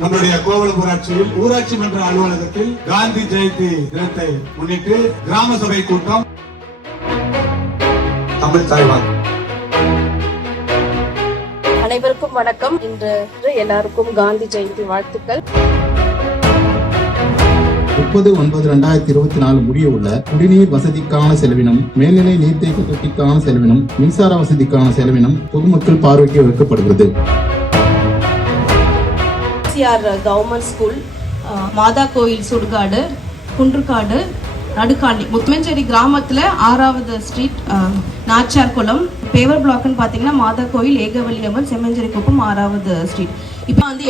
நம்முடைய கோவளம் ஊராட்சியில் ஊராட்சி மன்ற அலுவலகத்தில் காந்தி ஜெயந்தி தினத்தை முன்னிட்டு கிராம சபை கூட்டம். தமிழ் தாய்வான் அனைவருக்கும் வணக்கம். இன்று எல்லாருக்கும் காந்தி ஜெயந்தி வாழ்த்துக்கள். 30/9/2024 முடிய உள்ள குடிநீர் வசதிக்கான செலவினம், மேல்நிலை நீர்த்தேக்க தொட்டிக்கான செலவினம், மின்சார வசதிக்கான செலவினம் பொதுமக்கள் பார்வைக்கு வைக்கப்படுகிறது. கவர்மெண்ட் ஸ்கூல், மாதா கோயில் சுடுகாடு, குன்றுக்காடு, நடுக்காண்டி, முத்துமஞ்சேரி கிராமத்தில் 6வது ஸ்ட்ரீட், நாச்சியார் குளம், பேவர் பிளாக்னு பார்த்தீங்கன்னா மாதா கோயில், ஏகவல்லியம்மன், செம்மஞ்சேரி குப்பம், 6வது ஸ்ட்ரீட். இப்போ வந்து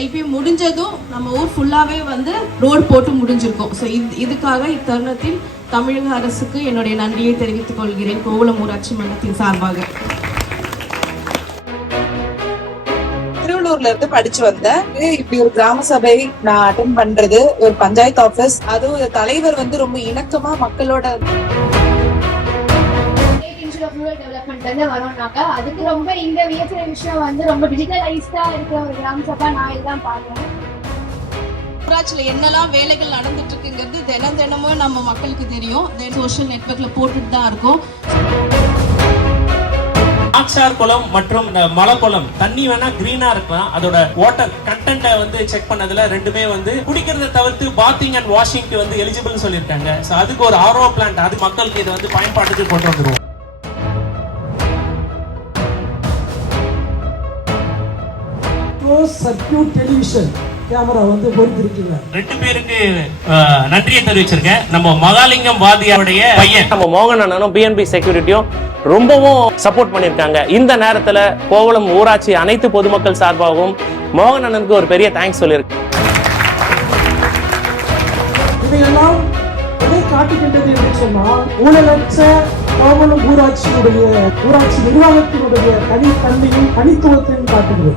எல்பி முடிஞ்சதும் நம்ம ஊர் ஃபுல்லாகவே வந்து ரோடு போட்டு முடிஞ்சிருக்கோம். ஸோ இதுக்காக இத்தருணத்தில் தமிழக அரசுக்கு என்னுடைய நன்றியை தெரிவித்துக் கொள்கிறேன் கோவளம் ஊராட்சி மன்றத்தின் சார்பாக. திருவள்ளூர்ல இருந்து படிச்சு வந்தேன். இப்படி ஒரு கிராம சபை நான் அட்டெண்ட் பண்றது, ஒரு பஞ்சாயத்து ஆபீஸ், அதுவும் தலைவர் வந்து ரொம்ப இணக்கமா மக்களோட வரோம்னாக்கா அதுக்கு ரொம்ப இந்த வியக்கிற விஷயம் வந்து ரொம்ப டிஜிட்டலைஸ்டா இருக்கிற ஒரு கிராம சபை நான் இதுதான் பாக்குறேன். ஊராட்சியில் என்னெல்லாம் வேலைகள் நடந்துட்டு இருக்குங்கிறது தினமும் நம்ம மக்களுக்கு தெரியும். சோஷியல் நெட்வொர்க்ல போட்டுட்டு தான் இருக்கும். நாச்சியார் குளம் மற்றும் மலைக்குளம் தண்ணி வேணா கிரீனா இருக்கலாம், அதோட வாட்டர் கண்டென்ட்டை வந்து செக் பண்ணதுல ரெண்டுமே வந்து குடிக்கிறத தவிர்த்து பாத்திங் அண்ட் வாஷிங்க்கு வந்து எலிஜிபிள் சொல்லியிருக்காங்க. சோ அதுக்கு ஒரு RO பிளான்ட், அது மக்களுக்கு இதை வந்து பயன்பாட்டுக்கு கொண்டு வந்துருவோம். சர்க்யூட் டெலிவிஷன் கேமரா வந்து பொறுத்திருக்கீங்க. 2 பேருக்கு நன்றியை தெரிவிச்சிருக்கேன். நம்ம மகாலிங்கம் வாதியாருடைய பையன் நம்ம மோகன் அண்ணனும் BNB செக்யூரிட்டியும் ரொம்பவும் சப்போர்ட் பண்ணியிருக்காங்க. இந்த நேரத்தில் கோவளம் ஊராட்சி அனைத்து பொதுமக்கள் சார்பாகவும் மோகன் அண்ணனுக்கு ஒரு பெரிய தேங்க்ஸ் சொல்லியிருக்கு. இதையெல்லாம் எதை காட்டுகின்றது என்று சொன்னால், ஊழலற்ற கோவளம் ஊராட்சி நிர்வாகத்தினுடைய தனித்தன்மையும் தனித்துவத்தையும் காட்டுகிறது.